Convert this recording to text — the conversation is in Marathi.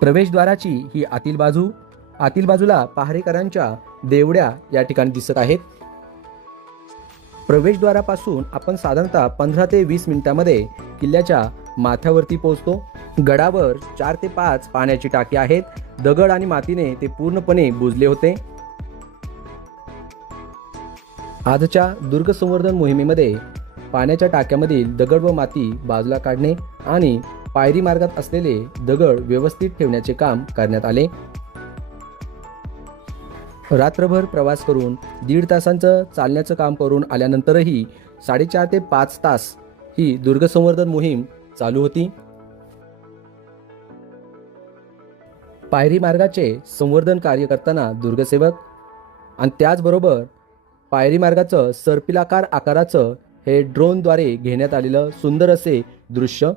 प्रवेशद्वाराची ही आतील बाजूला पहारेकरांच्या देवड्या या ठिकाणी दिसत आहेत। प्रवेशद्वारापासून आपण साधारणतः 15 ते 20 मिनिटांमध्ये किल्ल्याच्या माथ्यावरती पोहोचतो। गडावर 4 ते 5 पाण्याची टाकी आहेत। दगड आणि मातीने ते पूर्णपणे बुजले होते। आजच्या दुर्ग संवर्धन मोहिमेमध्ये पाण्याच्या टाक्यामधील दगड व माती बाजूला काढणे आणि पायरी मार्गात असलेले दगड व्यवस्थित ठेवण्याचे काम करण्यात आले। रात्रभर प्रवास करून 1.5 तासांचं चालण्याचं काम करून आल्यानंतरही 4.5 ते 5 तास ही दुर्ग संवर्धन मोहीम चालू होती। पायरी मार्गाचे संवर्धन कार्य करताना दुर्गसेवक आणि त्याचबरोबर पायरी मार्गाचं सर्पिलाकार आकाराचं हे ड्रोनद्वारे घेण्यात आलेलं सुंदर असे दृश्य